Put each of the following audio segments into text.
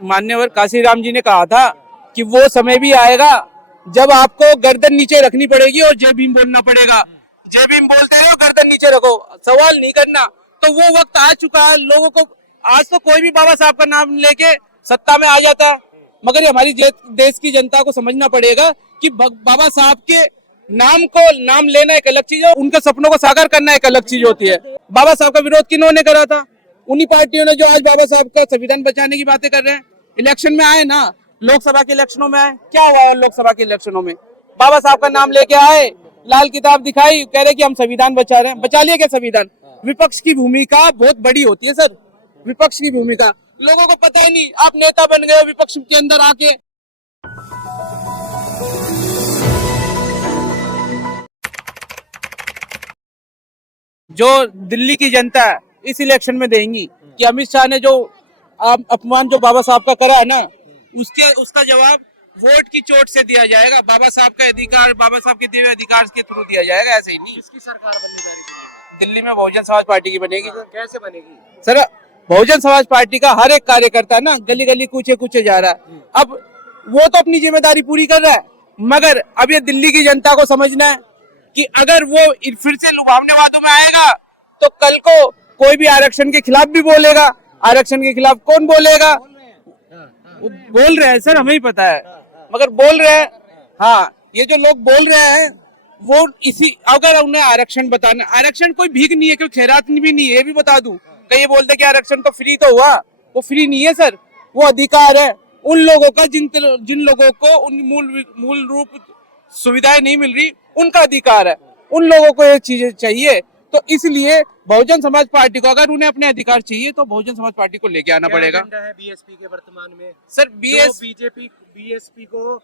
मान्यवर काशीराम जी ने कहा था कि वो समय भी आएगा जब आपको गर्दन नीचे रखनी पड़ेगी और जय भीम बोलना पड़ेगा। जय भीम बोलते रहो, गर्दन नीचे रखो, सवाल नहीं करना। तो वो वक्त आ चुका है लोगों को। आज तो कोई भी बाबा साहब का नाम लेके सत्ता में आ जाता है, मगर ये हमारी देश की जनता को समझना पड़ेगा कि बाबा साहब के नाम लेना एक अलग चीज है, उनके सपनों को साकार करना एक अलग चीज होती है। बाबा साहब का विरोध किन्होंने करा था? उन्हीं पार्टियों ने जो आज बाबा साहब का संविधान बचाने की बातें कर रहे हैं। इलेक्शन में आए ना, लोकसभा के इलेक्शनों में आए, क्या हुआ लोकसभा के इलेक्शनों में? बाबा साहब का नाम लेके आए, लाल किताब दिखाई, कह रहे कि हम संविधान बचा रहे हैं। बचा लिया क्या संविधान? विपक्ष की भूमिका बहुत बड़ी होती है सर, विपक्ष की भूमिका लोगों को पता ही नहीं। आप नेता बन गए विपक्ष के अंदर आके। जो दिल्ली की जनता इस इलेक्शन में देंगी कि अमित शाह ने जो अपमान जो बाबा साहब का करा है ना, उसका जवाब वोट की चोट से दिया जाएगा। बाबा साहब का अधिकार, बाबा साहब के दिए हुए अधिकार के थ्रू दिया जाएगा, ऐसे ही नहीं। किसकी सरकार बनने जा रही है दिल्ली में? बहुजन समाज पार्टी की बनेगी। कैसे बनेगी सर? बहुजन समाज पार्टी का हर एक कार्यकर्ता ना गली गली कूचे जा रहा है। अब वो तो अपनी जिम्मेदारी पूरी कर रहा है, मगर अब ये दिल्ली की जनता को समझना है कि अगर वो फिर से लुभावने वादों में आएगा तो कल को कोई भी आरक्षण के खिलाफ भी बोलेगा। आरक्षण के खिलाफ कौन बोलेगा? वो बोल रहे हैं सर, हमें ही पता है, मगर बोल रहे हैं। हाँ, ये जो लोग बोल रहे हैं वो इसी, अगर उन्हें आरक्षण बताना, आरक्षण कोई भीख नहीं है, कोई खैरात भी नहीं है, ये भी बता दूं। कई बोलते कि आरक्षण तो फ्री तो हुआ, वो फ्री नहीं है सर, वो अधिकार है उन लोगों का जिन लोगों को उन मूल रूप सुविधाएं नहीं मिल रही, उनका अधिकार है। उन लोगों को ये चीजें चाहिए, तो इसलिए बहुजन समाज पार्टी को, अगर उन्हें अपने अधिकार चाहिए तो बहुजन समाज पार्टी को लेके आना पड़ेगा। है बीएसपी के वर्तमान में सर बीएसपी को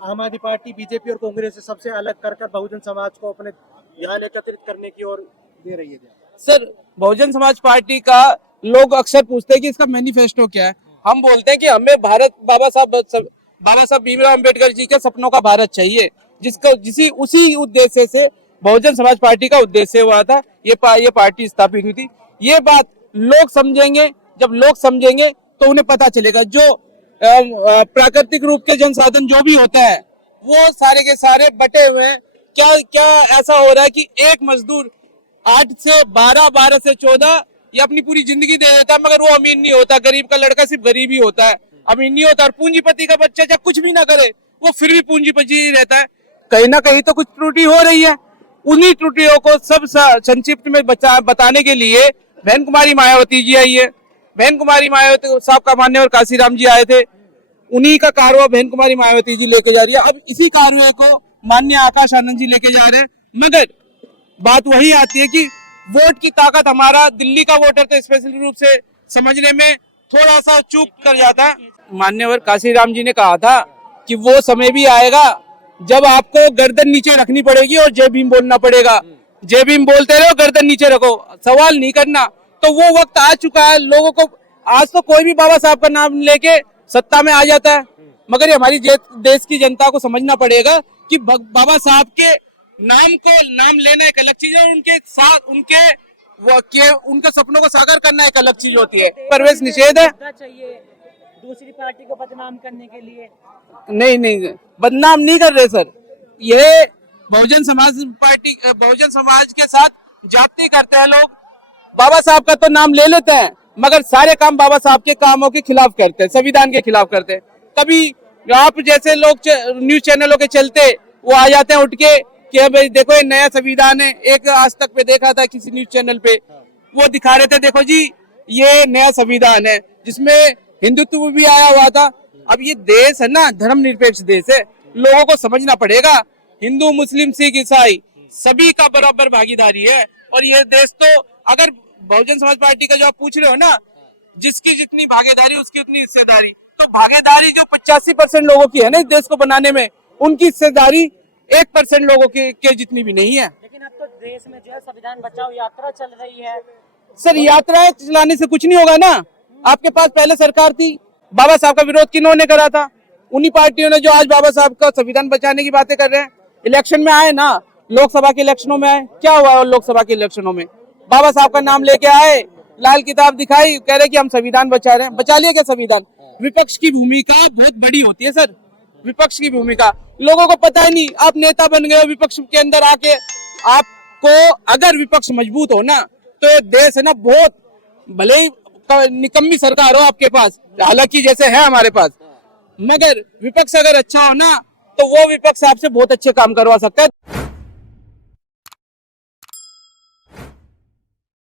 आम आदमी पार्टी, बीजेपी और कांग्रेस से सबसे अलग कर बहुजन समाज को अपने ध्यान एकत्रित करने की ओर दे रही है। सर, बहुजन समाज पार्टी का लोग अक्सर पूछते हैं कि इसका मैनिफेस्टो क्या है। हम बोलते हैं कि हमें भारत, बाबा साहब भीमराव अम्बेडकर जी के सपनों का भारत चाहिए, उसी उद्देश्य से बहुजन समाज पार्टी का उद्देश्य हुआ था, ये पार्टी स्थापित हुई थी। ये बात लोग समझेंगे, जब लोग समझेंगे तो उन्हें पता चलेगा। जो प्राकृतिक रूप के संसाधन जो भी होता है वो सारे के सारे बटे हुए हैं। क्या ऐसा हो रहा है कि एक मजदूर 8 से 12, 12 से 14 ये अपनी पूरी जिंदगी दे देता है, मगर वो अमीर नहीं होता। गरीब का लड़का सिर्फ गरीब ही होता है, अमीर नहीं होता। और पूंजीपति का बच्चा जब कुछ भी ना करे वो फिर भी पूंजीपति ही रहता है। कहीं ना कहीं तो कुछ त्रुटि हो रही है। उन्हीं त्रुटियों को सब संक्षिप्त में बताने के लिए बहन कुमारी मायावती जी आई है। बहन कुमारी मायावती साहब का मान्यवर काशीराम जी आए थे, उन्हीं का कारवा बहन कुमारी मायावती जी लेके जा रही है। अब इसी कारवे को माननीय आकाश आनंद जी लेके जा रहे हैं, मगर बात वही आती है कि वोट की ताकत, हमारा दिल्ली का वोटर तो स्पेशल रूप से समझने में थोड़ा सा चूक कर जाता है। मान्यवर काशीराम जी ने कहा था कि वो समय भी आएगा जब आपको गर्दन नीचे रखनी पड़ेगी और जय भीम बोलना पड़ेगा। जय भीम बोलते रहो, गर्दन नीचे रखो, सवाल नहीं करना। तो वो वक्त आ चुका है लोगों को। आज तो कोई भी बाबा साहब का नाम लेके सत्ता में आ जाता है, मगर ये हमारी देश की जनता को समझना पड़ेगा कि बाबा साहब के नाम लेना एक अलग चीज है, उनके साथ उनके सपनों को साकार करना एक अलग चीज होती है। प्रवेश निषेध है दूसरी पार्टी को बदनाम करने के लिए। नहीं, बदनाम नहीं कर रहे सर। ये बहुजन समाज के साथ जाति करते हैं लोग। बाबा साहब का तो नाम ले लेते हैं, मगर सारे काम बाबा साहब के कामों के खिलाफ करते हैं, संविधान के खिलाफ करते हैं। कभी आप जैसे लोग न्यूज चैनलों के चलते वो आ जाते हैं उठ के कि भाई देखो ये नया संविधान है। एक आज तक पे देखा था किसी न्यूज चैनल पे, वो दिखा रहे थे, देखो जी ये नया संविधान है जिसमें हिंदुत्व भी आया हुआ था। अब ये देश है ना, धर्मनिरपेक्ष देश है, लोगों को समझना पड़ेगा हिंदू, मुस्लिम, सिख, ईसाई सभी का बराबर भागीदारी है। और ये देश तो, अगर बहुजन समाज पार्टी का जो आप पूछ रहे हो ना, जिसकी जितनी भागीदारी उसकी उतनी हिस्सेदारी, तो भागीदारी जो 85% लोगों की है ना इस देश को बनाने में, उनकी हिस्सेदारी 1% लोगों के जितनी भी नहीं है। लेकिन अब तो देश में जो है संविधान बचाओ यात्रा चल रही है। सर, यात्रा चलाने से कुछ नहीं होगा ना। आपके पास पहले सरकार थी, बाबा साहब का विरोध किन्होंने करा था? उन्हीं पार्टियों ने जो आज बाबा साहब का संविधान बचाने की बातें कर रहे हैं। इलेक्शन में आए ना, लोकसभा के इलेक्शनों में आए, क्या हुआ लोकसभा के इलेक्शनों में? बाबा साहब का नाम लेके आए, लाल किताब दिखाई, कह रहे कि हम संविधान बचा रहे हैं। बचा लिया क्या संविधान? विपक्ष की भूमिका बहुत बड़ी होती है सर। विपक्ष की भूमिका लोगों को पता ही नहीं, आप नेता बन गए हो विपक्ष के अंदर आके। आपको अगर विपक्ष मजबूत हो ना तो ये देश है ना, बहुत भले ही निकम्मी सरकार हो आपके पास, हालांकि जैसे है हमारे पास, मगर विपक्ष अगर अच्छा हो ना तो वो विपक्ष आपसे बहुत अच्छे काम करवा सकता है।